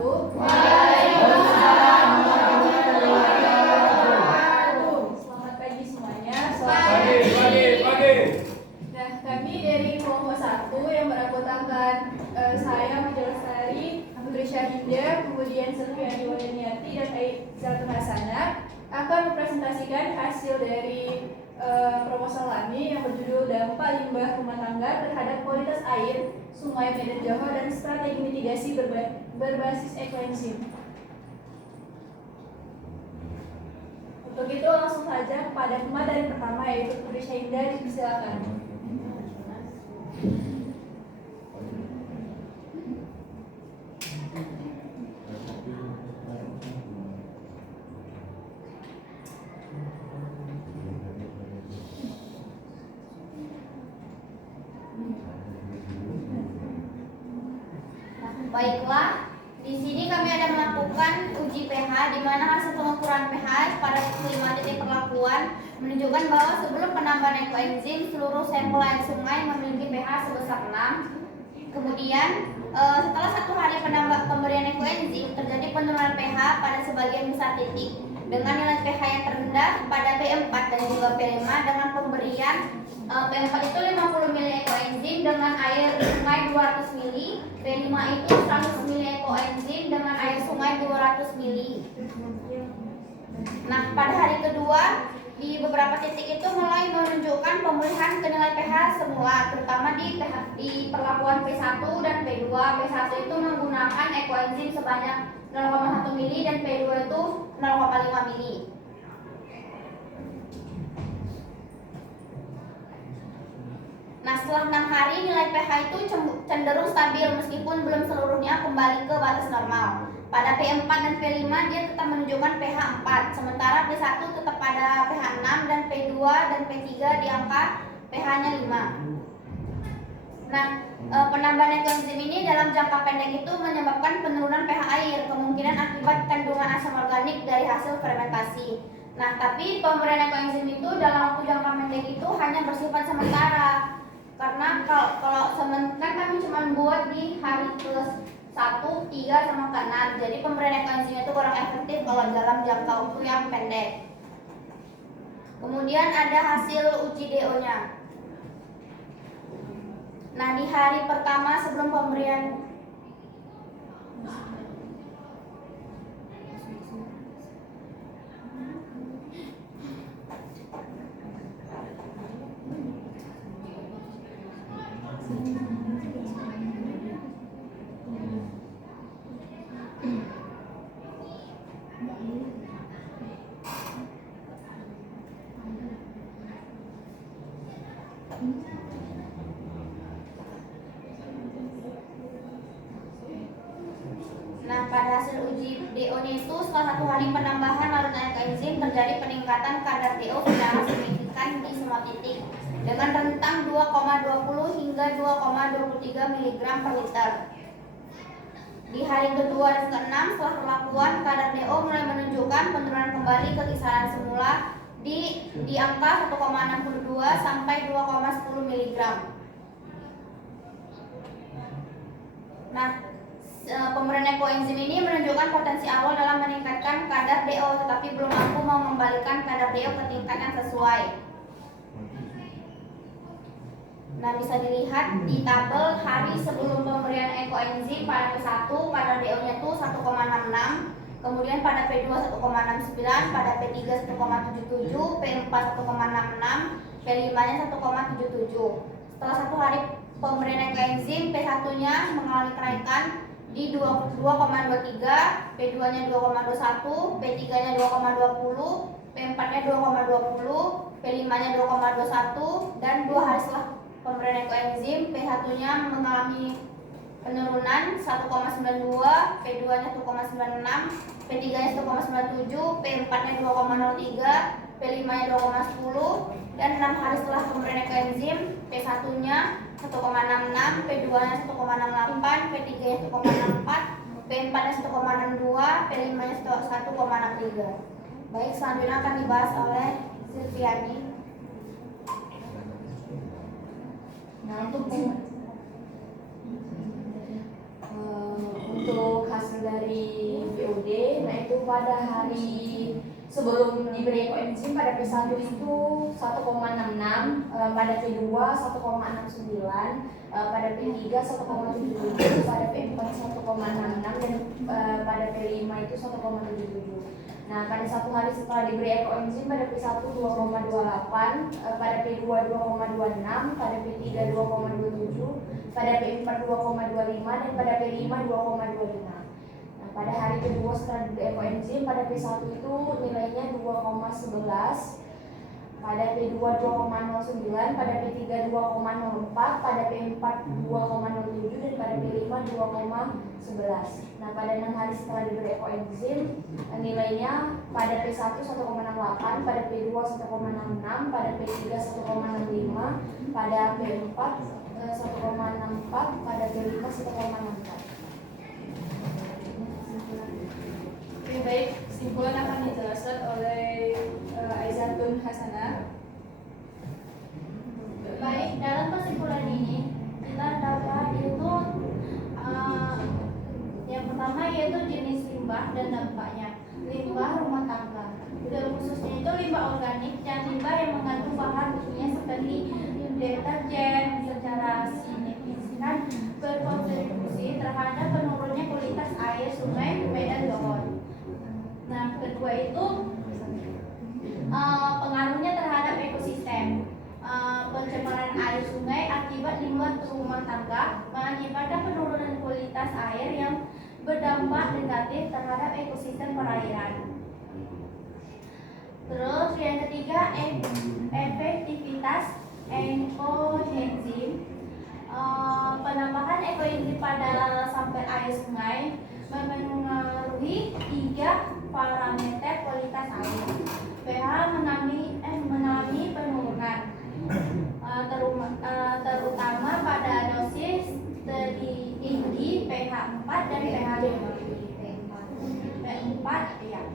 wabarakatuh. Waalaikumsalam warahmatullahi wabarakatuh. Selamat pagi semuanya. Pagi. Nah, kami dari kelompok 1 yang beranggotakan saya Puji Lestari, Putri Syahidah, kemudian Selviani Wardaniati dan Aizatun Hasanah akan mempresentasikan hasil dari proposal kami yang berjudul Dampak Limbah Rumah Tangga terhadap Kualitas Air Sungai Medan Johor dan Strategi Mitigasi Berbasis Ekoenzim. Untuk itu langsung saja kepada pemateri pertama yaitu Putri Syahidah, silakan. Baiklah, di sini kami ada melakukan uji pH di mana hasil pengukuran pH pada 5 titik perlakuan menunjukkan bahwa sebelum penambahan ekoenzim seluruh sampel air sungai memiliki pH sebesar 6. Kemudian setelah 1 hari pemberian ekoenzim terjadi penurunan pH pada sebagian besar titik dengan nilai pH yang terendah pada P4 dan juga P5 dengan pemberian P4 itu 50 ml ekoenzim dengan air sungai 200 ml, P5 itu 100 ml ekoenzim dengan air sungai 200 ml. Nah, pada hari kedua di beberapa titik itu mulai menunjukkan pemulihan ke nilai pH semula, terutama di perlakuan P1 dan P2. P1 itu menggunakan ekoenzim sebanyak 0,1 ml dan P2 itu 0,5 ml. Nah, setelah 6 hari nilai pH itu cenderung stabil meskipun belum seluruhnya kembali ke batas normal. Pada P4 dan P5 dia tetap menunjukkan pH 4, sementara P1 tetap pada pH 6 dan P2 dan P3 di angka pH-nya 5. Nah, penambahan ekoenzim ini dalam jangka pendek itu menyebabkan penurunan pH air, kemungkinan akibat kandungan asam organik dari hasil fermentasi. Nah, tapi pemberian ekoenzim itu dalam waktu jangka pendek itu hanya bersifat sementara. Karena kalau sementara kami cuma buat di hari ke 1, 3 sama ke 6. Jadi pemberian ekoenzim itu kurang efektif kalau dalam jangka waktu yang pendek. Kemudian ada hasil uji DO-nya. Nah, di hari pertama sebelum pemberian Nah, pada hasil uji DO-nya itu setelah 1 hari penambahan larutan ekoenzim terjadi peningkatan kadar DO secara signifikan di semua titik dengan rentang 2,20 hingga 2,23 mg per liter. Di hari kedua dan ke-6 setelah perlakuan kadar DO mulai menunjukkan penurunan kembali ke kisaran semula di angka 1,62 sampai 2,10 mg. Nah, pemberian ekoenzim ini menunjukkan potensi awal dalam meningkatkan kadar DO, tetapi belum mampu mengembalikan kadar DO ke tingkat yang sesuai. Nah, bisa dilihat di tabel hari sebelum pemberian ekoenzim pada P1 kadar DO-nya itu 1,66, kemudian pada P2 1,69, pada P3 1,77, P4 1,66, P5-nya 1,77. Setelah 1 hari pemberian ekoenzim, P1-nya mengalami kenaikan di 2,23, P2-nya 2,21, P3-nya 2,20, P4-nya 2,20, P5-nya 2,21, dan 2 hari setelah pemberian ekoenzim, P1-nya mengalami penurunan 1,92, P2-nya 1,96, P3-nya 1,97, P4-nya 2,03, P5-nya 2,10, dan 6 hari setelah pemberian ekoenzim, P1-nya 1,66, P2-nya 1,68, P3-nya 1,64, P4-nya 1,62, P5-nya 1,63. Baik, selanjutnya akan dibahas oleh Silviani. Nah, untuk hasil dari BOD. Nah itu pada hari sebelum diberi ekoenzim pada P1 itu 1,66, pada P2 1,69, pada P3 1,77, pada P4 1,66 dan pada P5 itu 1,77. Nah, pada satu hari setelah diberi ekoenzim pada P1 2,28, pada P2 2,26, pada P3 2,27, pada P4 2,25 dan pada P5 2,25. Nah, pada hari kedua setelah diberi ekoenzim pada P1 itu nilainya 2,11, pada P2 2,09, pada P3 2,04, pada P4 2,07 dan pada P5 2,11. Nah, pada 6 hari setelah diberi ekoenzim nilainya pada P1 1,68, pada P2 1,66, pada P3 1,65, pada P4 1,64, pada P5 1,64. Oke, baik, kesimpulan akan dijelaskan oleh Aizatun Hasanah. Baik, dalam kesimpulan ini kita dapat itu yang pertama yaitu jenis limbah dan dampaknya. Limbah rumah tangga, dalam khususnya itu limbah organik dan limbah yang mengandung bahan kimia seperti deterjen secara signifikan berkontribusi terhadap penurunnya kualitas air sungai, dan johor. Nah, kedua itu pengaruhnya terhadap ekosistem. Pencemaran air sungai akibat limbah rumah tangga mengakibatkan penurunan kualitas air yang berdampak negatif terhadap ekosistem perairan. Terus yang ketiga, efektivitas ekoenzim. Penambahan ekoenzim pada sampel air sungai memengaruhi 3 parameter kualitas air. pH mengalami penurunan, terutama pada dosis tinggi pH 4 dan pH 5. Ya.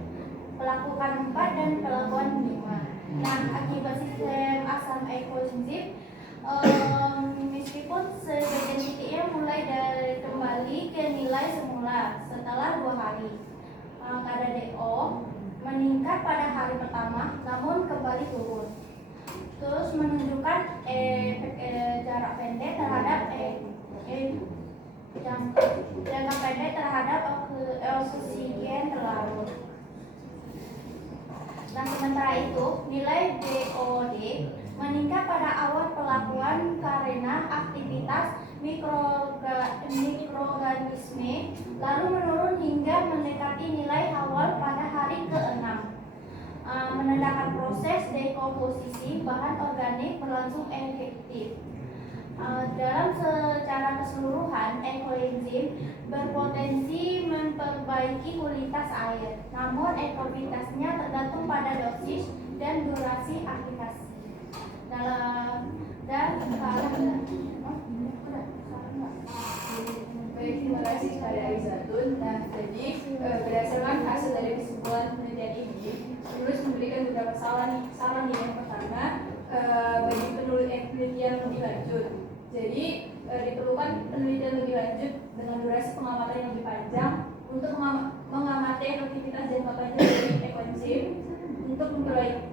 Pelakukan 4 dan pelakuan 5. Nah, akibat sistem asam ekoenzim, meskipun sebagian titiknya mulai dari kembali ke nilai semula setelah 2 hari. Kadar DO meningkat pada hari pertama, namun kembali turun. Terus menunjukkan jarak pendek terhadap jangka pendek terhadap oksigen terlarut. Nah, sementara itu nilai DOD meningkat pada awal pelakuan karena aktivitas mikroorganisme, lalu menurun hingga mendekati nilai awal pada hari ke-6. Menandakan proses dekomposisi bahan organik berlangsung efektif. Dalam secara keseluruhan, ekoenzim berpotensi memperbaiki kualitas air, namun efektivitasnya tergantung pada dosis dan durasi aplikasi. Baik, terima kasih kepada Aizatun. Nah, jadi berdasarkan hasil dari kesimpulan penelitian ini, penulis memberikan beberapa saran nih. Yang pertama, bagi penelitian lebih lanjut. Jadi diperlukan penelitian lebih lanjut dengan durasi pengamatan yang lebih panjang untuk mengamati efektivitas jangka panjang dari ekoenzim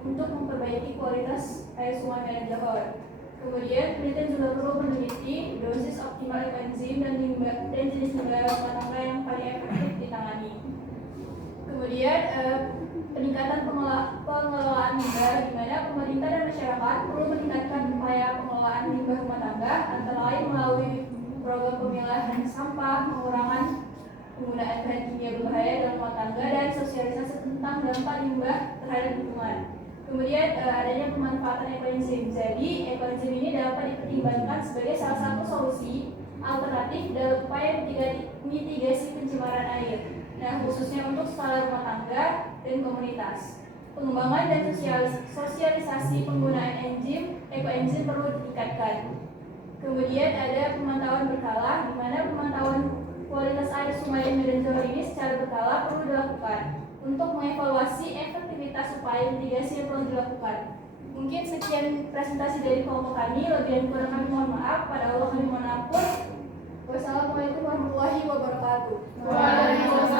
untuk memperbaiki kualitas air sungai dan johor. Kemudian penelitian juga perlu meneliti dosis optimal ekoenzim dan jenis limbah rumah tangga yang paling efektif ditangani. Kemudian peningkatan pengelolaan limbah, di mana pemerintah dan masyarakat perlu meningkatkan upaya pengelolaan limbah rumah tangga, antara lain melalui program pemilahan sampah, pengurangan penggunaan bahan kimia berbahaya dalam rumah tangga, dan sosialisasi tentang dampak limbah terhadap lingkungan. Kemudian adanya pemanfaatan ekoenzim. Jadi ekoenzim ini dapat dipertimbangkan sebagai salah satu solusi alternatif dalam upaya mitigasi pencemaran air. Nah, khususnya untuk skala rumah tangga dan komunitas. Pengembangan dan sosialisasi penggunaan ekoenzim perlu ditingkatkan. Kemudian ada pemantauan berkala, di mana pemantauan kualitas air sungai dan johor ini secara berkala perlu dilakukan untuk mengevaluasi efektivitas upaya mitigasi yang telah dilakukan. Mungkin sekian presentasi dari kelompok kami. Lebih dan kurang kami mohon maaf. Pada Allah kami mohon ampun. Wassalamualaikum warahmatullahi wabarakatuh. Waalaikumsalam.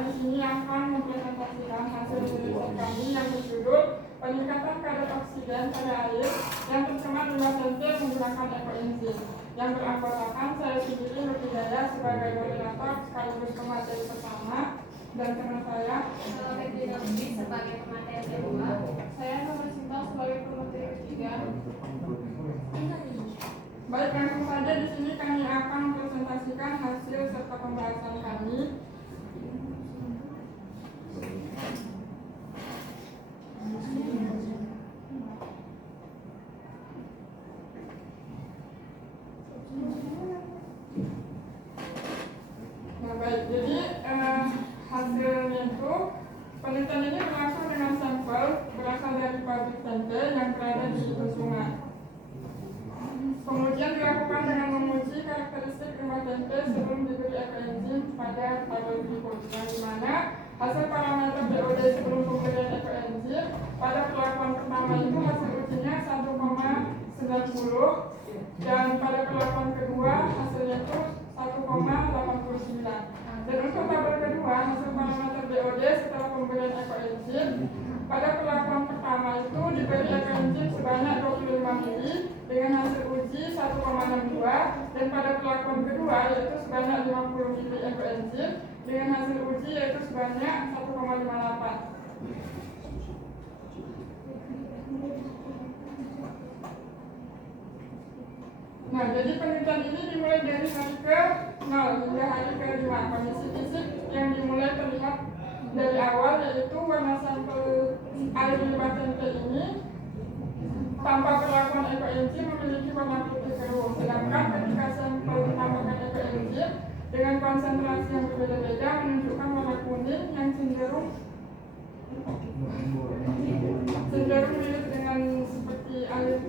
di sini akan mempresentasikan hasil penelitian kami yang berjudul peningkatan kadar oksigen pada air yang tercemar limbah tempe menggunakan ekoenzim, yang beranggotakan saya sendiri Nur Hidayah sebagai koordinator sekaligus pemateri pertama, dan teman saya Febri sebagai pemateri kedua. Saya Nur Sinta sebagai pemateri ketiga. Baik, langsung saja di sini kami akan mempresentasikan hasil serta pembahasan kami. Nah, baik, jadi hasilnya itu penelitian ini berlangsung dengan sampel berasal dari pabrik tempe yang berada di sungai. Kemudian dilakukan dengan menguji karakteristik limbah tempe sebelum diberi ekoenzim pada tabel berikut, yang dimana hasil parameter BOD sebelum pemberian ekoenzim pada perlakuan pertama itu hasil ujinya 1,90 dan pada perlakuan kedua hasilnya itu 1,89. Dan untuk tabel kedua hasil parameter BOD setelah pemberian ekoenzim pada perlakuan pertama itu diberi ekoenzim sebanyak 25 mili dengan hasil uji 1,62 dan pada perlakuan kedua yaitu sebanyak 50 mili ekoenzim dengan hasil uji yaitu sebanyak 1,58. Nah, jadi penelitian ini dimulai dari hari ke-0 hingga hari ke-5. Kondisi fisik yang dimulai terlihat dari awal yaitu warna sampel air limbah tempe ini tanpa perlakuan ekoenzim memiliki warna putih keruh. Sedangkan ketika sampel ditambahkan ekoenzim dengan konsentrasi yang berbeda-beda menunjukkan warna kuning yang cenderung mirip dengan seperti air.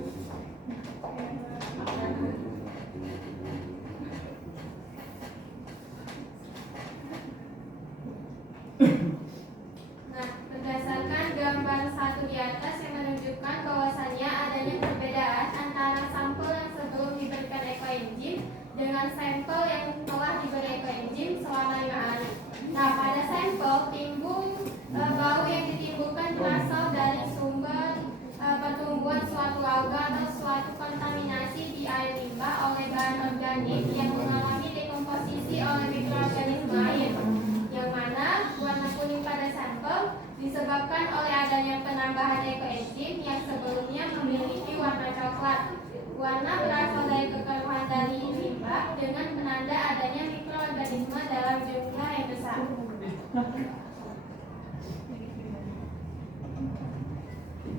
Nah, berdasarkan gambar 1 di atas yang menunjukkan bahwasannya adanya perbedaan antara sampel yang sebelum diberikan ekoenzim dengan sampel yang telah diberi ekoenzim selama 5 hari. Nah, pada sampel timbul bau yang ditimbulkan berasal dari sumber pertumbuhan suatu alga atau suatu kontaminasi di air limbah oleh bahan organik yang mengalami dekomposisi oleh mikroorganisme air, yang mana warna kuning pada sampel disebabkan oleh adanya penambahan ekoenzim yang sebelumnya memiliki warna coklat. Warna berasal dari kekeruhan dari limbah dengan penanda adanya mikroorganisme dalam jumlah yang besar.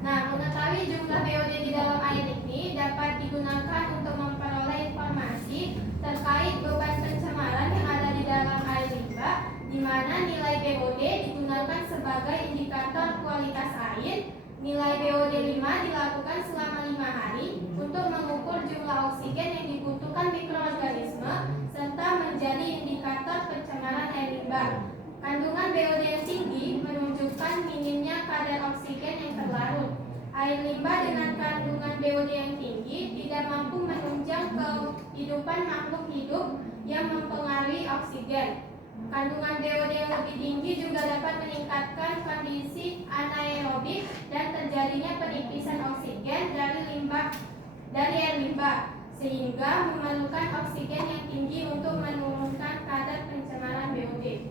Nah, mengetahui jumlah BOD di dalam air ini dapat digunakan untuk memperoleh informasi terkait beban pencemaran yang ada di dalam air limbah, di mana nilai BOD digunakan sebagai indikator kualitas air. Nilai BOD 5 dilakukan selama 5 hari untuk mengukur jumlah oksigen yang dibutuhkan mikroorganisme serta menjadi indikator pencemaran air limbah. Kandungan BOD yang tinggi menunjukkan minimnya kadar oksigen yang terlarut. Air limbah dengan kandungan BOD yang tinggi tidak mampu menunjang kehidupan makhluk hidup yang mempengaruhi oksigen. Kandungan BOD yang lebih tinggi juga dapat meningkatkan kondisi anaerobik dan terjadinya penipisan oksigen dari air limbah, sehingga memerlukan oksigen yang tinggi untuk menurunkan kadar pencemaran BOD.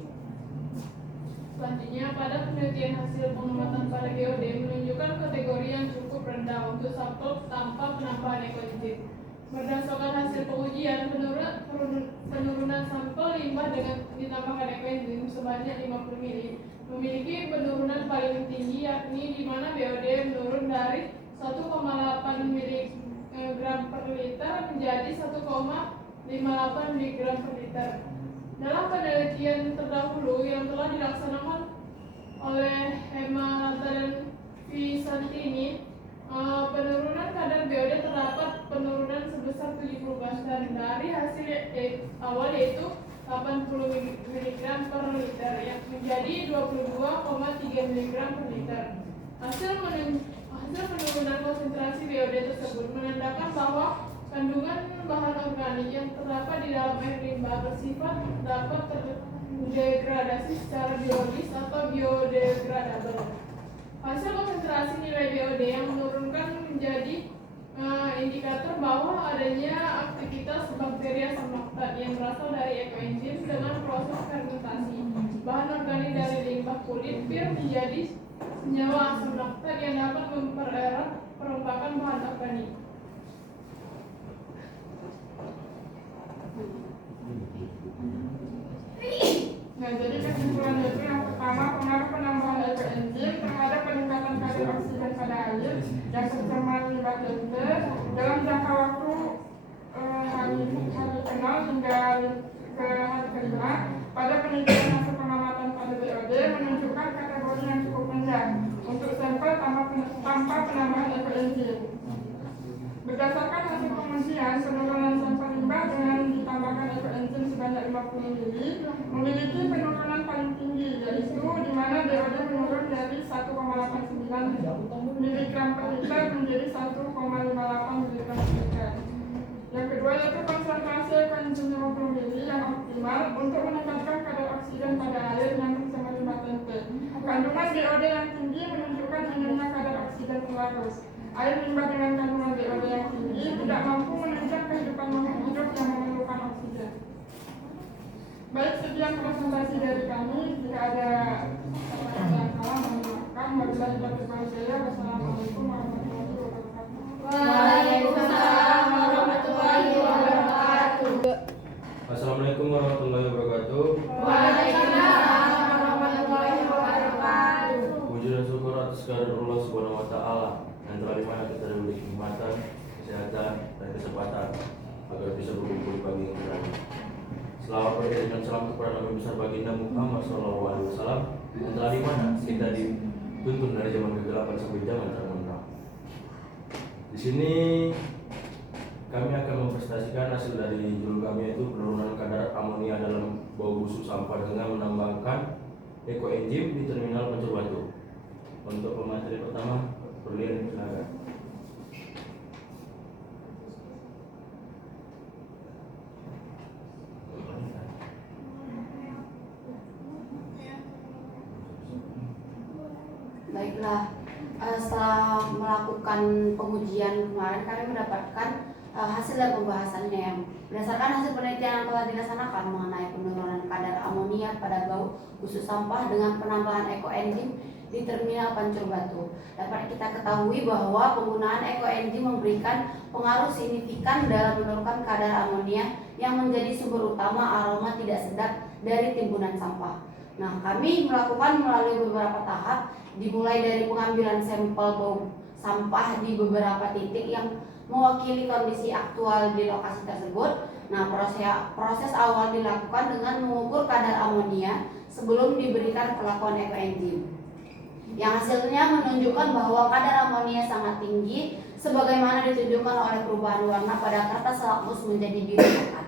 Selanjutnya, pada penelitian hasil pengamatan pada BOD menunjukkan kategori yang cukup rendah untuk sampel tanpa penambahan ekoenzim. Berdasarkan hasil pengujian, penurunan sampel limbah dengan ditambahkan ekoenzim sebanyak 50 mili memiliki penurunan paling tinggi, yakni di mana BOD menurun dari 1,8 mg per liter menjadi 1,58 mg per liter. Dalam penelitian terdahulu yang telah dilaksanakan oleh Hemalata dan Visantini, penurunan kadar BOD terdapat penurunan sebesar 70% dari hasil awal yaitu 80 mg per liter yang menjadi 22,3 mg per liter. Hasil penurunan konsentrasi BOD tersebut menandakan bahwa kandungan bahan organik yang terdapat di dalam air limbah bersifat dapat degradasi secara biologis atau biodegradable. Hasil konsentrasi nilai BOD yang menurunkan menjadi indikator bahwa adanya aktivitas bakteri asam laktat yang berasal dari ekoenzim dengan proses fermentasi. Bahan organik dari limbah kulit pir menjadi senyawa asam laktat yang dapat mempererat perombakan bahan organik. Nah, jadi kesimpulannya itu yang pertama, pengaruh penambahan ekoenzim terhadap peningkatan kadar oksigen pada air yang tercermat limbah enter dalam jangka waktu hari kenal hingga ke hari kelima. Pada penelitian hasil pengamatan pada BOD menunjukkan kategori yang cukup rendah untuk sampel tanpa penambahan ekoenzim. Berdasarkan hasil pengujian, penurunan sampel limbah dengan ditambahkan ekoenzim sebanyak 50 mili memiliki penurunan paling tinggi, yaitu di mana BOD menurun dari 1,89 mg per liter menjadi 1,58 mg per liter. Yang kedua yaitu konsentrasi ekoenzim 50 mili yang optimal untuk meningkatkan kadar oksigen pada air yang bersama limbah tempe. Kandungan BOD yang tinggi menunjukkan minimnya kadar oksigen pelarut. Air limbah dengan kandungan BOD yang tinggi tidak mampu menunjang kehidupan makhluk hidup yang memerlukan oksigen. Baik, sekian presentasi dari kami. Jika ada pertanyaan yang salah, mohon maafkan. Wabillahi taufiq wal hidayah. Wassalamualaikum warahmatullahi wabarakatuh. Waalaikumsalam warahmatullahi wabarakatuh. Assalamualaikum warahmatullahi wabarakatuh. Waalaikumsalam warahmatullahi wabarakatuh. Puji dan syukur atas kehadirat Allah Subhanahu wa taala yang telah dimana kita diberi kenikmatan, kesehatan, dan kesempatan agar bisa berkumpul di pagi yang cerah. Selawat berkaitan dengan salam kepada Nabi besar baginda Muhammad SAW yang telah dimana kita dituntun dari zaman kegelapan sampai zaman terang. Di sini kami akan mempresentasikan hasil dari judul kami, yaitu penurunan kadar amonia dalam bau busuk sampah dengan menambahkan ekoenzim di terminal Pancur Batu. Untuk pemateri pertama, Berlian, silakan. Baiklah, setelah melakukan pengujian kemarin kami mendapatkan hasil dan pembahasannya yang berdasarkan hasil penelitian yang telah dilaksanakan mengenai penurunan kadar amonia pada bau busuk sampah dengan penambahan ekoenzim di terminal Pancur Batu. Dapat kita ketahui bahwa penggunaan ekoenzim memberikan pengaruh signifikan dalam menurunkan kadar amonia yang menjadi sumber utama aroma tidak sedap dari timbunan sampah. Nah, kami melakukan melalui beberapa tahap, dimulai dari pengambilan sampel bau sampah di beberapa titik yang mewakili kondisi aktual di lokasi tersebut. Nah, proses awal dilakukan dengan mengukur kadar amonia sebelum diberikan perlakuan ekoenzim, yang hasilnya menunjukkan bahwa kadar amonia sangat tinggi, sebagaimana ditunjukkan oleh perubahan warna pada kertas lakmus menjadi biru pekat.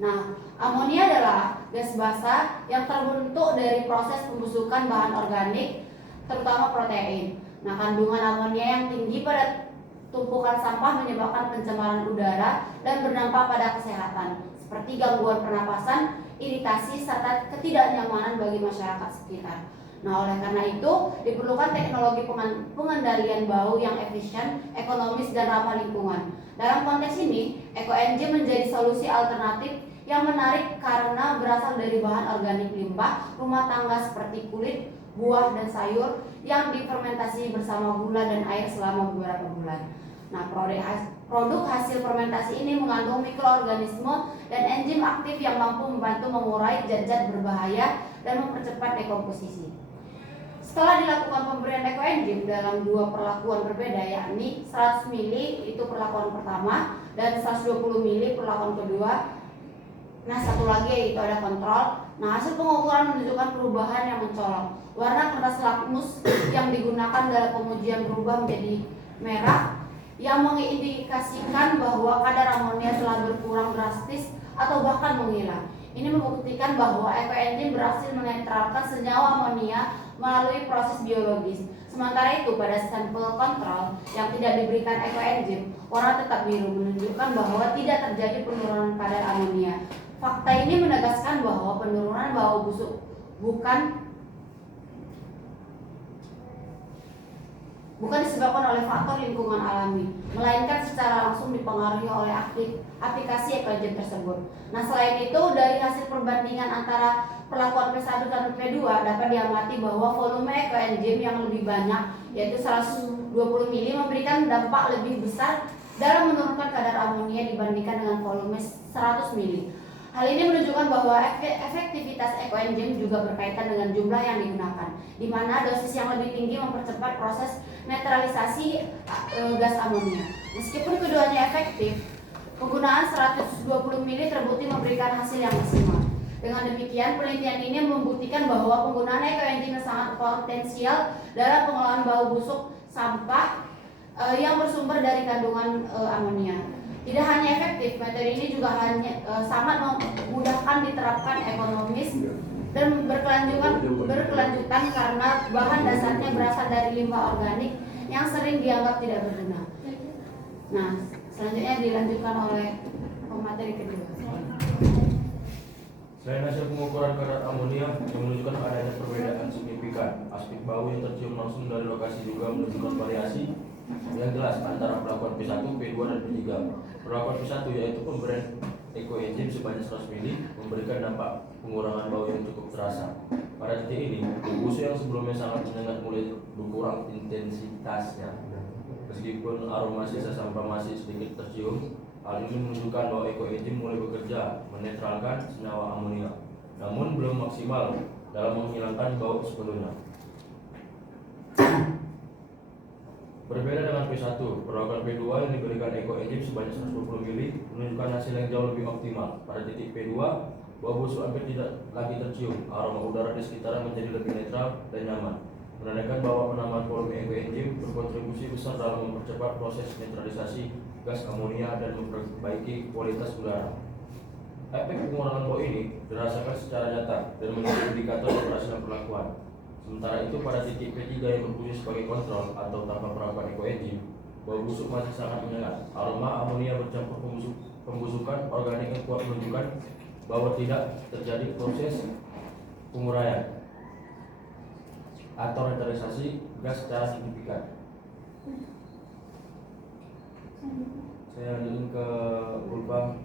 Nah, amonia adalah gas basa yang terbentuk dari proses pembusukan bahan organik, terutama protein. Nah, kandungan amonia yang tinggi pada tumpukan sampah menyebabkan pencemaran udara dan berdampak pada kesehatan, seperti gangguan pernapasan, iritasi, serta ketidaknyamanan bagi masyarakat sekitar. Nah, oleh karena itu diperlukan teknologi pengendalian bau yang efisien, ekonomis, dan ramah lingkungan. Dalam konteks ini, ekoenzim menjadi solusi alternatif yang menarik karena berasal dari bahan organik limbah rumah tangga seperti kulit, buah, dan sayur yang difermentasi bersama gula dan air selama beberapa bulan. Nah, produk hasil fermentasi ini mengandung mikroorganisme dan enzim aktif yang mampu membantu mengurai zat-zat berbahaya dan mempercepat dekomposisi. Setelah dilakukan pemberian ekoenzim dalam dua perlakuan berbeda, yakni 100 mili itu perlakuan pertama dan 120 mili perlakuan kedua. Nah, satu lagi yaitu ada kontrol. Nah, hasil pengukuran menunjukkan perubahan yang mencolok. Warna kertas lakmus yang digunakan dalam pengujian berubah menjadi merah, yang mengindikasikan bahwa kadar amonia telah berkurang drastis atau bahkan menghilang. Ini membuktikan bahwa ekoenzim berhasil menetralkan senyawa amonia melalui proses biologis. Sementara itu, pada sampel kontrol yang tidak diberikan ekoenzim, warna tetap biru, menunjukkan bahwa tidak terjadi penurunan kadar amonia. Fakta ini menegaskan bahwa penurunan bau busuk bukan disebabkan oleh faktor lingkungan alami, melainkan secara langsung dipengaruhi oleh aplikasi ekoenzim tersebut. Nah, selain itu, dari hasil perbandingan antara perlakuan P1 dan P2 dapat diamati bahwa volume ekoenzim yang lebih banyak, yaitu 120 mili, memberikan dampak lebih besar dalam menurunkan kadar amonia dibandingkan dengan volume 100 mili. Hal ini menunjukkan bahwa efektivitas ekoenzim juga berkaitan dengan jumlah yang digunakan, di mana dosis yang lebih tinggi mempercepat proses netralisasi gas amonia. Meskipun keduanya efektif, penggunaan 120 mili terbukti memberikan hasil yang maksimal. Dengan demikian, penelitian ini membuktikan bahwa penggunaan ekoenzim sangat potensial dalam pengelolaan bau busuk sampah yang bersumber dari kandungan amonia. Tidak hanya efektif, metode ini juga sangat memudahkan diterapkan ekonomis dan berkelanjutan karena bahan dasarnya berasal dari limbah organik yang sering dianggap tidak berguna. Nah, selanjutnya dilanjutkan oleh pemateri kedua. Selain hasil pengukuran kadar amonia yang menunjukkan adanya perbedaan signifikan, aspek bau yang tercium langsung dari lokasi juga menunjukkan variasi yang jelas antara perlakuan P1, P2, dan P3. Perlakuan P1 yaitu pemberian ekoenzim sebanyak 100 mili memberikan dampak pengurangan bau yang cukup terasa. Pada titik ini, bau busuk yang sebelumnya sangat menyengat mulai berkurang intensitasnya. Meskipun aroma sisa sampah masih sedikit tercium, hal ini menunjukkan bahwa ekoenzim mulai bekerja menetralkan senyawa amonia, namun belum maksimal dalam menghilangkan bau sepenuhnya. Berbeda dengan P1, perlakuan P2 yang diberikan ekoenzim sebanyak 120 mili menunjukkan hasil yang jauh lebih optimal. Pada titik P2, bau busuk hampir tidak lagi tercium, aroma udara di sekitarnya menjadi lebih netral dan nyaman, menandakan bahwa penambahan volume ekoenzim berkontribusi besar dalam mempercepat proses netralisasi gas amonia dan memperbaiki kualitas udara. Efek pengurangan bau ini dirasakan secara nyata dan menjadi indikator keberhasilan perlakuan. Sementara itu, pada titik P3 yang berfungsi sebagai kontrol atau tanpa perlakuan ekoenzim, bau busuk masih sangat menyengat. Aroma amonia bercampur pembusukan organik yang kuat menunjukkan bahwa tidak terjadi proses penguraian atau netralisasi gas secara signifikan. Saya lanjutin ke Ulfa.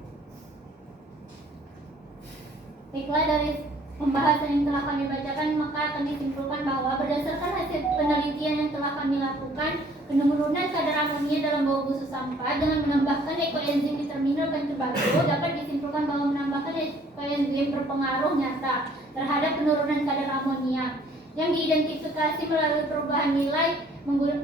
Baiklah, dari pembahasan yang telah kami bacakan, maka akan disimpulkan bahwa berdasarkan hasil penelitian yang telah kami lakukan, penurunan kadar amonia dalam bau busuk sampah dengan menambahkan ekoenzim di terminal Banjarbaru dapat disimpulkan bahwa menambahkan ekoenzim berpengaruh nyata terhadap penurunan kadar amonia yang diidentifikasi melalui perubahan nilai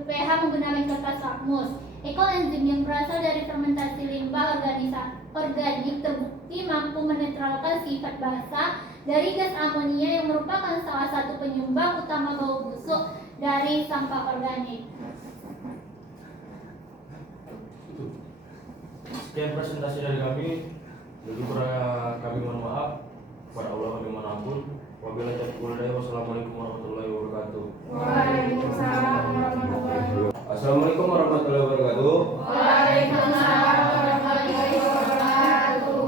pH menggunakan kertas lakmus. Ekoenzim yang berasal dari fermentasi limbah organik terbukti mampu menetralkan sifat basa dari gas amonia yang merupakan salah satu penyumbang utama bau busuk dari sampah organik. Sekian presentasi dari kami. Lebih kurang kami mohon maaf. Kepada Allah kami mohon ampun. Wabillahi taufiq wal hidayah. Wassalamualaikum warahmatullahi wabarakatuh. Waalaikumsalam warahmatullahi wabarakatuh. Assalamualaikum warahmatullahi wabarakatuh. Waalaikumsalam warahmatullahi wabarakatuh.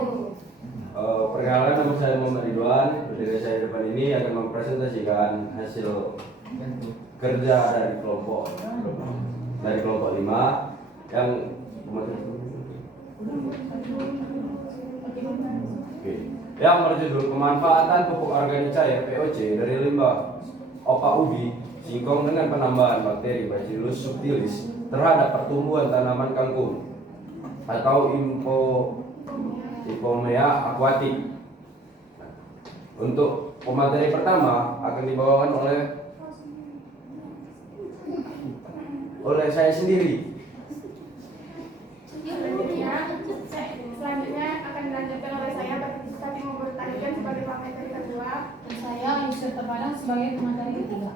Perkenalkan, nama saya Muhammad Ridwan. Berdiri saya depan ini akan mempresentasikan hasil kerja dari kelompok 5 yang yang berjudul pemanfaatan pupuk organik cair POC dari limbah opak ubi singkong dengan penambahan bakteri Bacillus subtilis terhadap pertumbuhan tanaman kangkung atau Hipomea aquatic. Untuk pemateri pertama akan dibawakan oleh saya sendiri. Selanjutnya akan dilanjutkan oleh saya, tapi mau bertanya sebagai pemateri kedua. Saya Yusuf Terpadang sebagai pemateri ketiga.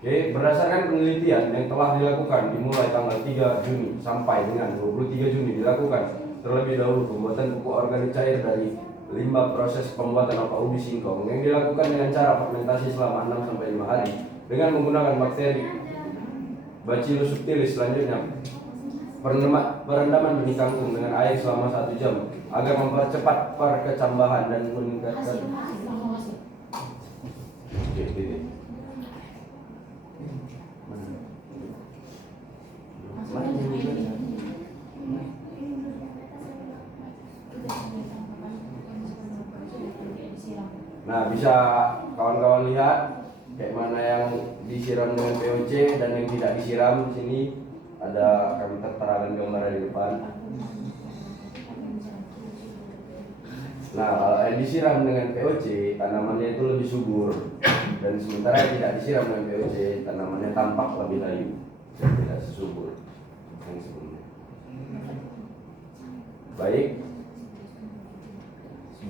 Oke, berdasarkan penelitian yang telah dilakukan dimulai tanggal 3 Juni sampai dengan 23 Juni dilakukan terlebih dahulu pembuatan pupuk organik cair dari limbah proses pembuatan opak ubi singkong yang dilakukan dengan cara fermentasi selama 6-5 hari dengan menggunakan bakteri Bacillus subtilis. Selanjutnya, perendaman benih kangkung dengan air selama 1 jam agar mempercepat perkecambahan dan meningkatkan Nah, bisa kawan-kawan lihat kayak mana yang disiram dengan POC dan yang tidak disiram. Di sini ada kami terterakan gambar di depan. Nah, kalau yang disiram dengan POC, tanamannya itu lebih subur, dan sementara yang tidak disiram dengan POC, tanamannya tampak lebih layu dan tidak sesubur yang sebelumnya. Baik.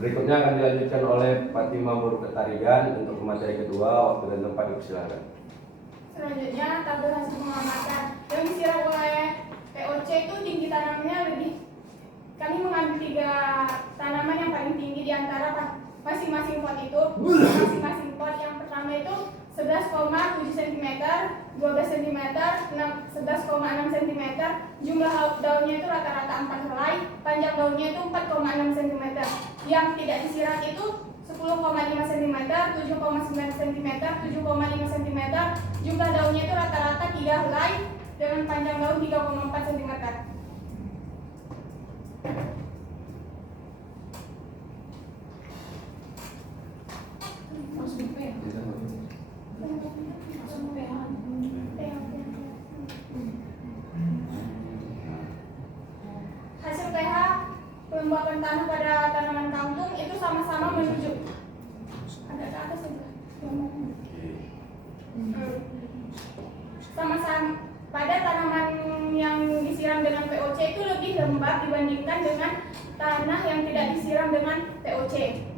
Berikutnya akan dilanjutkan oleh Fatimah Buruketarigan untuk materi kedua. Waktu dan tempat dipersilakan. Selanjutnya, tabel hasil pengamatan yang disiram oleh POC itu tinggi tanamnya lebih. Kami mengambil 3 tanaman yang paling tinggi di antara masing-masing pot itu. Masing-masing pot yang pertama itu 11,7 cm, 12 cm, 11,6 cm. Jumlah daunnya itu rata-rata 4 helai, panjang daunnya itu 4,6 cm. Yang tidak disiram itu 10,5 cm, 7,9 cm, 7,5 cm. Jumlah daunnya itu rata-rata 3 helai dengan panjang daun 3,4 cm. Hasil pH pelembapan tanah pada tanaman kangkung itu sama-sama menuju ada ke atas ya. Sama-sama pada tanaman yang disiram dengan POC itu lebih lembab dibandingkan dengan tanah yang tidak disiram dengan POC.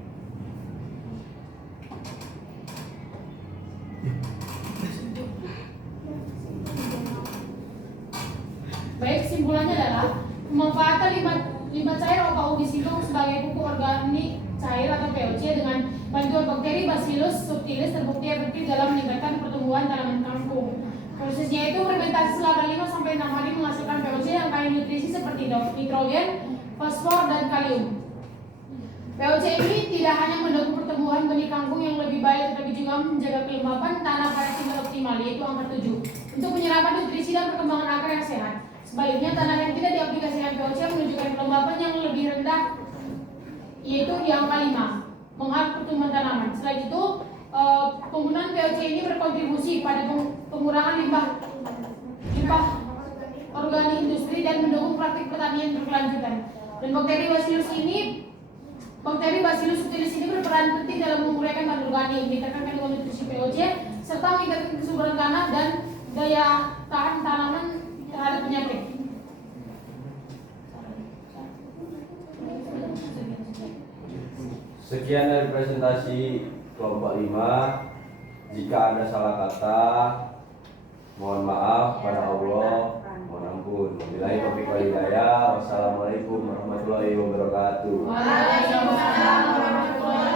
Baik, kesimpulannya adalah pemanfaatan limbah cair opak ubi singkong sebagai pupuk organik cair atau POC dengan bantuan bakteri Bacillus subtilis terbukti efektif dalam meningkatkan pertumbuhan tanaman kangkung. Prosesnya itu fermentasi selama 5-6 hari menghasilkan POC yang kaya nutrisi seperti nitrogen, fosfor, dan kalium. POC ini tidak hanya mendukung pertumbuhan benih kangkung yang lebih baik, tetapi juga menjaga kelembapan tanah pada tingkat optimal, yaitu angka 7, untuk penyerapan nutrisi dan perkembangan akar yang sehat. Sebaliknya, tanah yang tidak diaplikasikan POC menunjukkan kelembapan yang lebih rendah, yaitu di angka 5, menghambat pertumbuhan tanaman. Selain itu, penggunaan POC ini berkontribusi pada pengurangan limbah organik industri dan mendukung praktik pertanian berkelanjutan. Dan bakteri Bacillus subtilis ini berperan penting dalam menguraikan bahan organik, meningkatkan kandungan nutrisi POC, serta meningkatkan kesuburan tanah dan daya tahan tanaman terhadap penyakit. Sekian dari presentasi kelompok 5. Jika ada salah kata, mohon maaf pada Allah, mohon ampun. Wabillahi taufiq wal hidayah. Wassalamualaikum warahmatullahi wabarakatuh. Waalaikumsalam warahmatullahi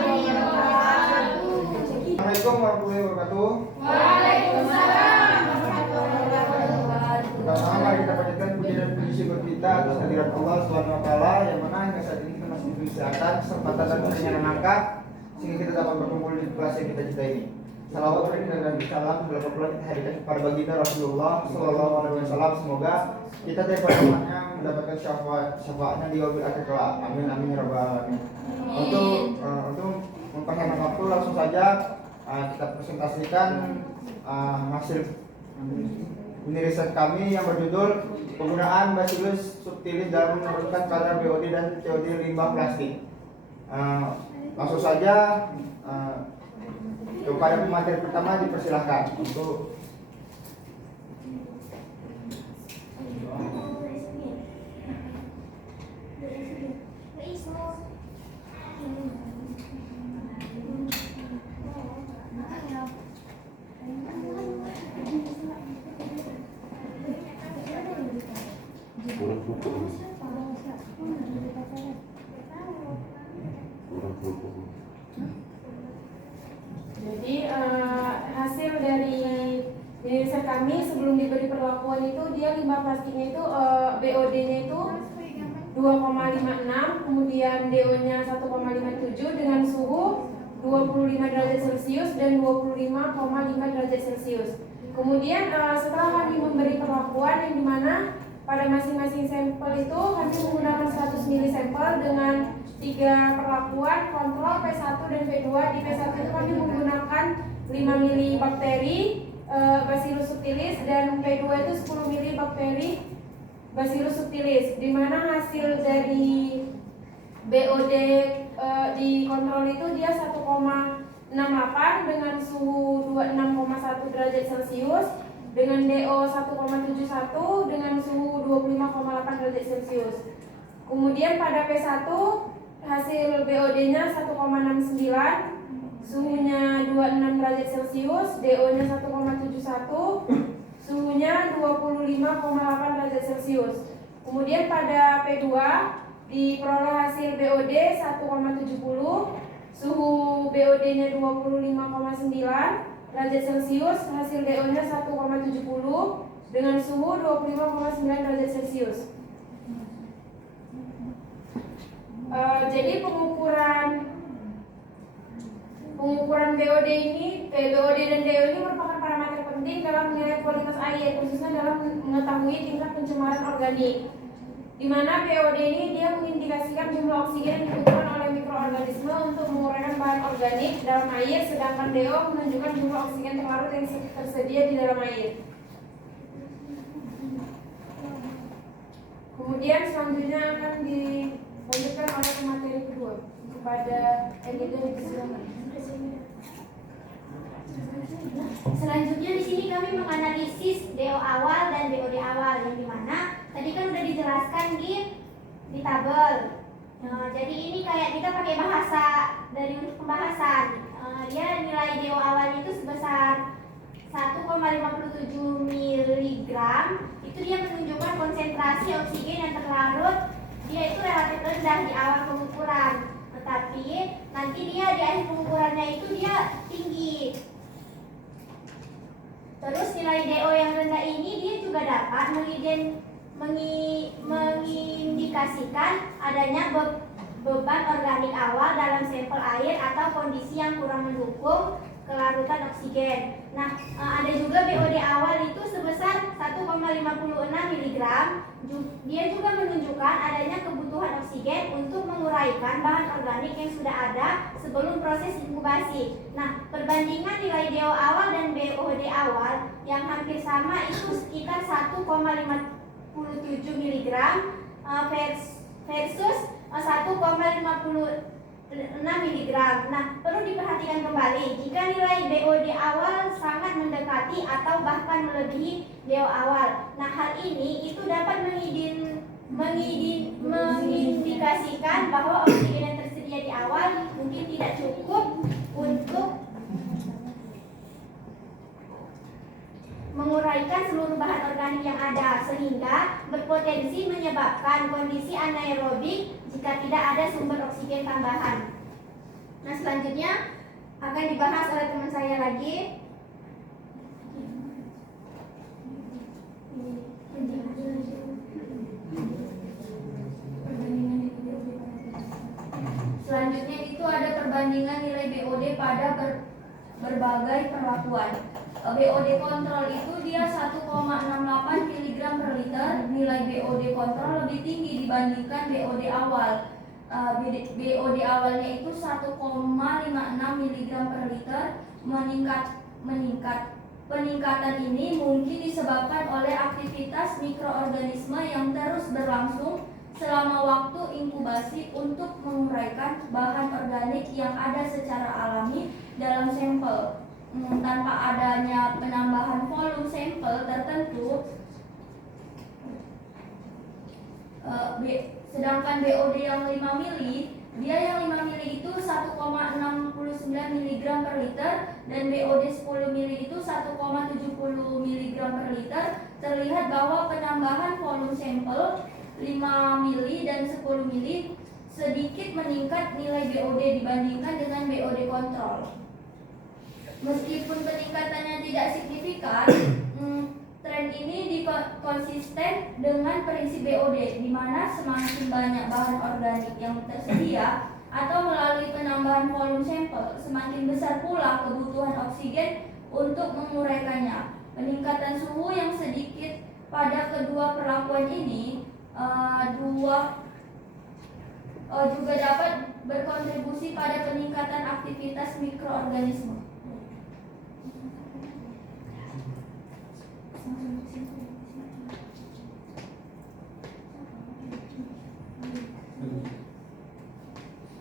wabarakatuh. Pertama, mari kita panjatkan puji dan puji syukur kita atas kehadirat Allah Subhanahu wa taala yang mana hingga saat ini kita masih diberi kesehatan, kesempatan dan kenyamanan angka sehingga kita dapat berkumpul di kelas yang kita cintai ini. Salawat dan salam berapa pula kita hadirkan kepada baginda Rasulullah Sallallahu Alaihi Wasallam. Semoga kita dari pertemuannya mendapatkan syafaatnya di yaumil akhir kelak. Amin amin ya rabbal alamin. Untuk memperhemat waktu langsung saja kita presentasikan hasil ini riset kami yang berjudul penggunaan Bacillus subtilis dalam menurunkan kadar BOD dan COD limbah plastik. Langsung saja kepada pemateri pertama dipersilahkan untuk perlakuan itu dia limbah plastiknya itu BOD-nya itu 2,56, kemudian DO-nya 1,57 dengan suhu 25 derajat Celcius dan 25,5 derajat Celcius. Kemudian setelah kami memberi perlakuan yang dimana pada masing-masing sampel itu kami menggunakan 100 ml sampel dengan 3 perlakuan kontrol P1 dan P2. Di P1 itu kami menggunakan 5 ml bakteri Bacillus subtilis dan P2 itu 10 ml bakteri Bacillus subtilis, di mana hasil dari BOD di kontrol itu dia 1,68 dengan suhu 26,1 derajat Celcius, dengan DO 1,71 dengan suhu 25,8 derajat Celcius. Kemudian pada P1 hasil BOD-nya 1,69, suhunya 26 derajat Celcius, DO-nya 1,71, suhunya 25,8 derajat Celcius. Kemudian pada P2 diperoleh hasil BOD 1,70, suhu BOD-nya 25,9 derajat Celcius, hasil DO-nya 1,70 dengan suhu 25,9 derajat Celcius. Jadi pengukuran BOD ini, BOD dan DO ini merupakan parameter penting dalam menilai kualitas air, khususnya dalam mengetahui tingkat pencemaran organik. Di mana BOD ini dia mengindikasikan jumlah oksigen yang dibutuhkan oleh mikroorganisme untuk menguraikan bahan organik dalam air, sedangkan DO menunjukkan jumlah oksigen terlarut yang tersedia di dalam air. Kemudian selanjutnya akan dilanjutkan oleh materi kedua kepada Elida disilakan. Selanjutnya di sini kami menganalisis DO awal dan BOD awal, yang dimana tadi kan udah dijelaskan di tabel. Jadi ini kayak kita pakai bahasa dari untuk pembahasan. Dia nilai DO awalnya itu sebesar 1,57 mg. Itu dia menunjukkan konsentrasi oksigen yang terlarut. Dia itu relatif rendah di awal pengukuran, tetapi nanti dia di akhir pengukurannya itu dia tinggi. Terus nilai DO yang rendah ini dia juga dapat mengindikasikan adanya beban organik awal dalam sampel air atau kondisi yang kurang mendukung kelarutan oksigen. Nah, ada juga BOD awal itu sebesar 1,56 mg. Dia juga menunjukkan adanya kebutuhan oksigen untuk menguraikan bahan organik yang sudah ada sebelum proses inkubasi. Nah, perbandingan nilai DO awal dan BOD awal yang hampir sama itu sekitar 1,57 mg versus 1,56 mg. Nah, perlu diperhatikan kembali jika nilai BOD awal sangat mendekati atau bahkan melebihi DO awal. Nah, hal ini itu dapat mengindikasikan bahwa oksigen yang tersedia di awal mungkin tidak cukup untuk menguraikan seluruh bahan organik yang ada, sehingga berpotensi menyebabkan kondisi anaerobik jika tidak ada sumber oksigen tambahan. Nah, selanjutnya akan dibahas oleh teman saya lagi. Selanjutnya itu ada perbandingan nilai BOD pada berbagai perlakuan. BOD kontrol itu dia 1,68 mg per liter. Nilai BOD kontrol lebih tinggi dibandingkan BOD awal. BOD awalnya itu 1,56 mg per liter meningkat. Peningkatan ini mungkin disebabkan oleh aktivitas mikroorganisme yang terus berlangsung selama waktu inkubasi untuk menguraikan bahan organik yang ada secara alami dalam sampel. Tanpa adanya penambahan volume sampel tertentu, sedangkan BOD yang 5 mili, dia yang 5 mili itu 1,69 mg per liter dan BOD 10 mili itu 1,70 mg per liter. Terlihat bahwa penambahan volume sampel 5 mili dan 10 mili sedikit meningkat nilai BOD dibandingkan dengan BOD kontrol. Meskipun peningkatannya tidak signifikan, tren ini konsisten dengan prinsip BOD, di mana semakin banyak bahan organik yang tersedia atau melalui penambahan volume sampel, semakin besar pula kebutuhan oksigen untuk menguraikannya. Peningkatan suhu yang sedikit pada kedua perlakuan ini juga dapat berkontribusi pada peningkatan aktivitas mikroorganisme.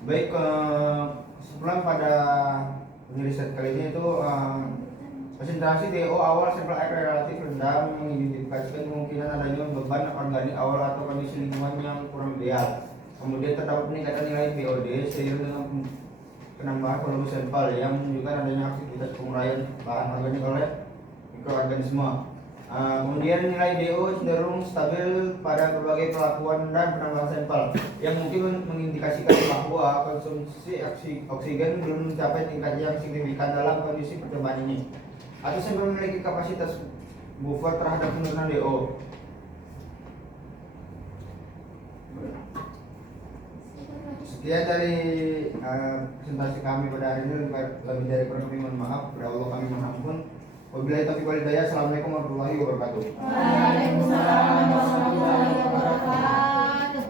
Baik, sebelum pada riset kali ini itu presentasi DO awal sampel air relatif rendah mengidentifikasikan kemungkinan adanya beban organik awal atau kondisi lingkungan yang kurang ideal. Kemudian terdapat peningkatan nilai BOD seiring dengan penambahan volume sampel yang menunjukkan adanya aktivitas penguraian bahan organik oleh mikroorganisme. Kemudian nilai DO cenderung stabil pada berbagai perlakuan dan penambahan sampel yang mungkin mengindikasikan bahwa konsumsi oksigen belum mencapai tingkat yang signifikan dalam kondisi percobaan ini atau sampel memiliki kapasitas buffer terhadap penurunan DO. Sekian dari presentasi kami pada hari ini. Lebih dari kurang kami mohon maaf. Kepada Allah kami mohon ampun. Wabillahi taufiq wal hidayah. Assalamualaikum warahmatullahi wabarakatuh. Waalaikumsalam warahmatullahi wabarakatuh.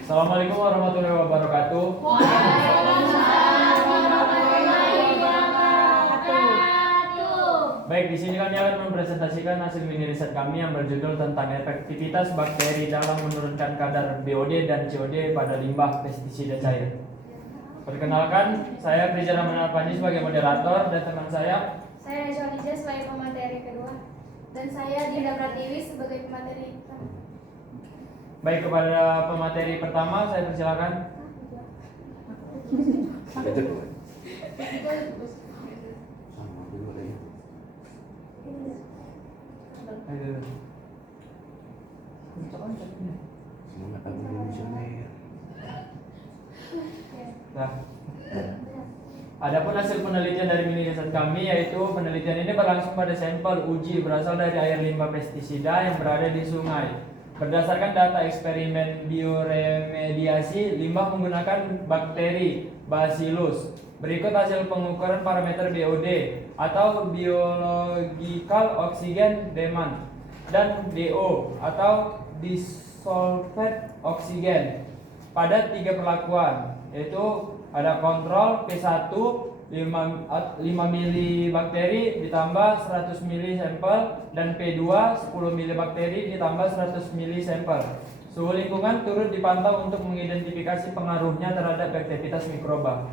Assalamualaikum warahmatullahi wabarakatuh. Waalaikumsalam warahmatullahi wabarakatuh. Baik, di sini kami akan mempresentasikan hasil mini riset kami yang berjudul tentang efektivitas bakteri dalam menurunkan kadar BOD dan COD pada limbah pestisida cair. Perkenalkan, saya Prijana Manalpandi sebagai moderator dan teman saya Najwa Nija sebagai pemateri kedua, dan saya Dinda Pratiwi sebagai pemateri pertama. Baik, kepada pemateri pertama saya persilakan. Nah, adapun hasil penelitian dari mini riset kami, yaitu penelitian ini berlangsung pada sampel uji berasal dari air limbah pestisida yang berada di sungai. Berdasarkan data eksperimen bioremediasi limbah menggunakan bakteri Bacillus. Berikut hasil pengukuran parameter BOD atau Biological Oxygen Demand dan DO atau Dissolved Oxygen pada 3 perlakuan, yaitu ada kontrol P1 5 mili bakteri ditambah 100 mili sampel dan P2 10 mili bakteri ditambah 100 mili sampel. Suhu lingkungan turut dipantau untuk mengidentifikasi pengaruhnya terhadap aktivitas mikroba.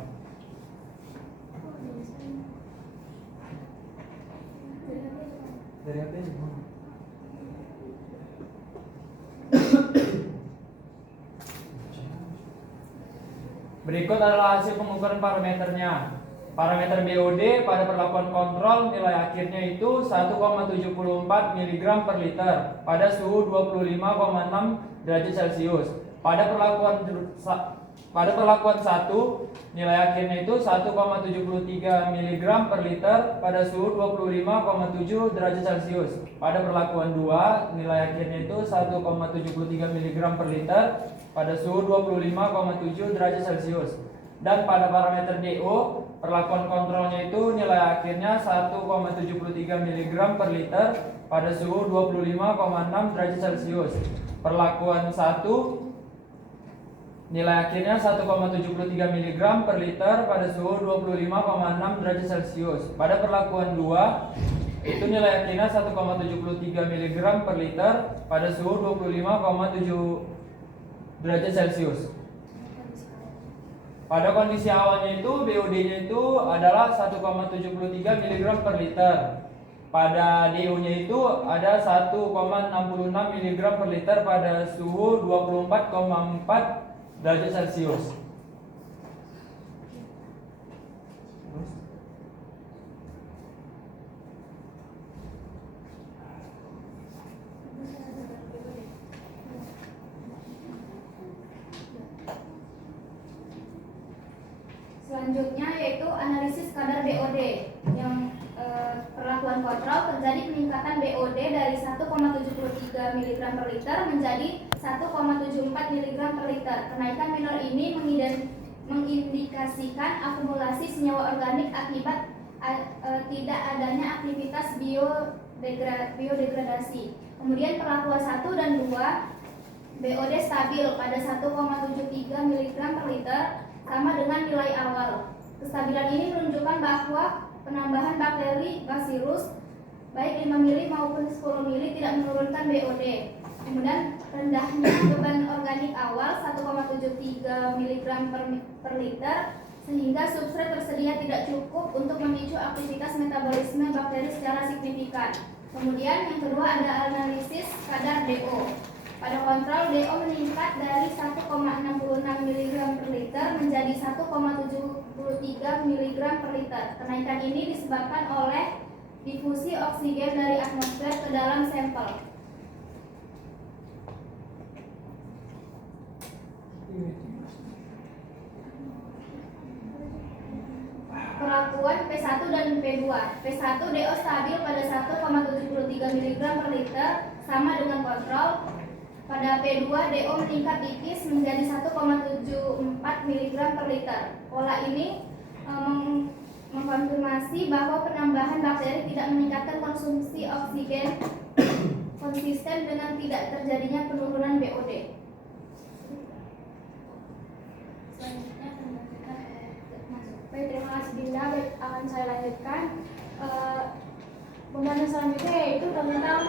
Dari apa ini? Berikut adalah hasil pengukuran parameternya. Parameter BOD pada perlakuan kontrol nilai akhirnya itu 1,74 mg per liter pada suhu 25,6 derajat Celcius. Pada perlakuan 1 nilai akhirnya itu 1,73 mg per liter pada suhu 25,7 derajat Celcius. Pada perlakuan 2 nilai akhirnya itu 1,73 mg per liter pada suhu 25,7 derajat Celcius. Dan pada parameter DO, perlakuan kontrolnya itu nilai akhirnya 1,73 mg per liter pada suhu 25,6 derajat Celcius. Perlakuan 1 nilai akhirnya 1,73 mg per liter pada suhu 25,6 derajat Celcius. Pada perlakuan 2 itu nilai akhirnya 1,73 mg per liter pada suhu 25,7 derajat Celcius. Pada kondisi awalnya itu BOD-nya itu adalah 1,73 mg per liter. Pada DO-nya itu ada 1,66 mg per liter pada suhu 24,4 derajat Celcius. Selanjutnya yaitu analisis kadar BOD yang perlakuan kontrol terjadi peningkatan BOD dari 1,73 mg per liter menjadi 1,74 mg per liter. Kenaikan minor ini mengindikasikan akumulasi senyawa organik akibat tidak adanya aktivitas biodegradasi. Kemudian perlakuan 1 dan 2, BOD stabil pada 1,73 mg per liter sama dengan nilai awal. Kestabilan ini menunjukkan bahwa penambahan bakteri Bacillus baik 5 mili maupun 10 mili tidak menurunkan BOD. Kemudian rendahnya beban organik awal 1,73 mg per liter sehingga substrat tersedia tidak cukup untuk memicu aktivitas metabolisme bakteri secara signifikan. Kemudian yang kedua ada analisis kadar DO. Pada kontrol DO meningkat dari 1,66 mg per liter menjadi 1,73 mg per liter. Kenaikan ini disebabkan oleh difusi oksigen dari atmosfer ke dalam sampel. Perlakuan P1 dan P2. P1 DO stabil pada 1,73 mg per liter sama dengan kontrol. Pada P2 DO meningkat tipis menjadi 1,74 mg per liter. Pola ini mengkonfirmasi bahwa penambahan bakteri tidak meningkatkan konsumsi oksigen konsisten dengan tidak terjadinya penurunan BOD. Selanjutnya baik, terima kasih Dinda. Baik, akan saya lanjutkan. Pembahasan selanjutnya yaitu tentang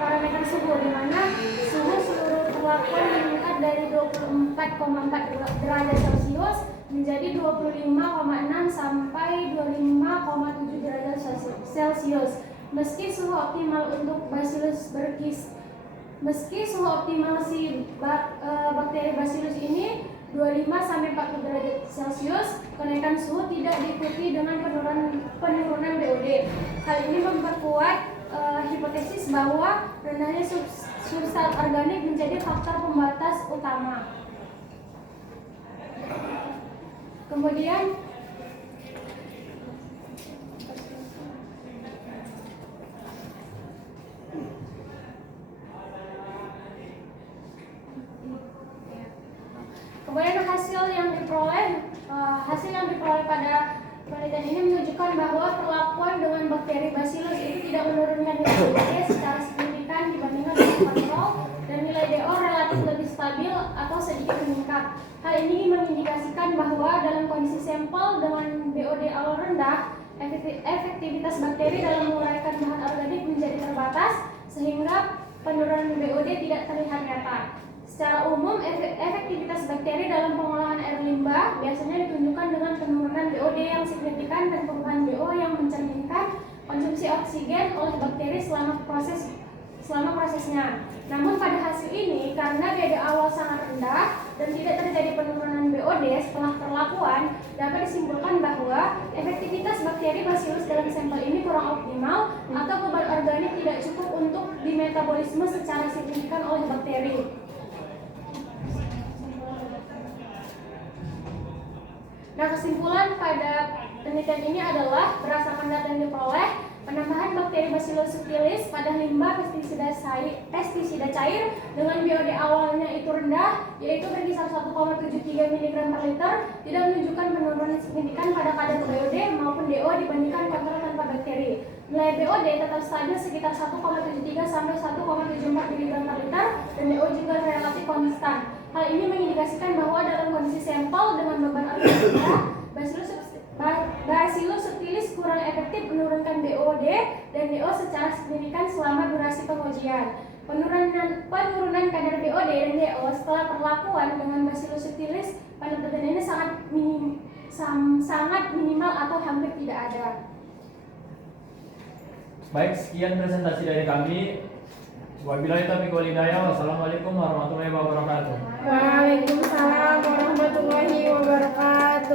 parameter suhu, di mana suhu seluruh perlakuan meningkat dari 24,4 derajat Celcius menjadi 25,6 sampai 25,7 derajat Celcius. Meski suhu optimal untuk Bacillus berkis, meski suhu optimal si bakteri Bacillus ini 25 sampai 40 derajat Celcius, kenaikan suhu tidak diikuti dengan penurunan BOD. Hal ini memperkuat hipotesis bahwa rendahnya substrat organik menjadi faktor pembatas utama. Kemudian hasil yang diperoleh pada penelitian ini menunjukkan bahwa perlakuan dengan bakteri Bacillus itu tidak menurunkan nilai BOD secara signifikan dibandingkan dengan kontrol, dan nilai DO relatif lebih stabil atau sedikit meningkat. Hal ini mengindikasikan bahwa dalam kondisi sampel dengan BOD awal rendah, efektivitas bakteri dalam menguraikan bahan organik menjadi terbatas sehingga penurunan BOD tidak terlihat nyata. Secara umum, efektivitas bakteri dalam pengolahan air limbah biasanya ditunjukkan dengan penurunan BOD yang signifikan dan perubahan BO yang mencerminkan konsumsi oksigen oleh bakteri selama prosesnya. Namun pada hasil ini, karena BOD awal sangat rendah dan tidak terjadi penurunan BOD setelah perlakuan, dapat disimpulkan bahwa efektivitas bakteri Bacillus dalam sampel ini kurang optimal atau beban organik tidak cukup untuk dimetabolisme secara signifikan oleh bakteri. Nah, kesimpulan pada penelitian ini adalah berdasarkan data yang diperoleh, penambahan bakteri Bacillus subtilis pada limbah pestisida cair dengan BOD awalnya itu rendah, yaitu berkisar 1,73 mg per liter, tidak menunjukkan penurunan signifikan pada kadar BOD maupun DO dibandingkan kontrol tanpa bakteri. Nilai BOD tetap stabil sekitar 1,73 sampai 1,74 mg per liter dan DO juga relatif konstan. Hal ini mengindikasikan bahwa dalam kondisi sampel dengan beban organik rendah, Bacillus subtilis kurang efektif menurunkan BOD dan DO secara signifikan selama durasi pengujian. Penurunan kadar BOD dan DO setelah perlakuan dengan Bacillus subtilis pada penelitian ini sangat minimal atau hampir tidak ada. Baik, sekian presentasi dari kami. Wabillahi taufiq wal hidayah. Wassalamualaikum warahmatullahi wabarakatuh. Waalaikumsalam warahmatullahi wabarakatuh.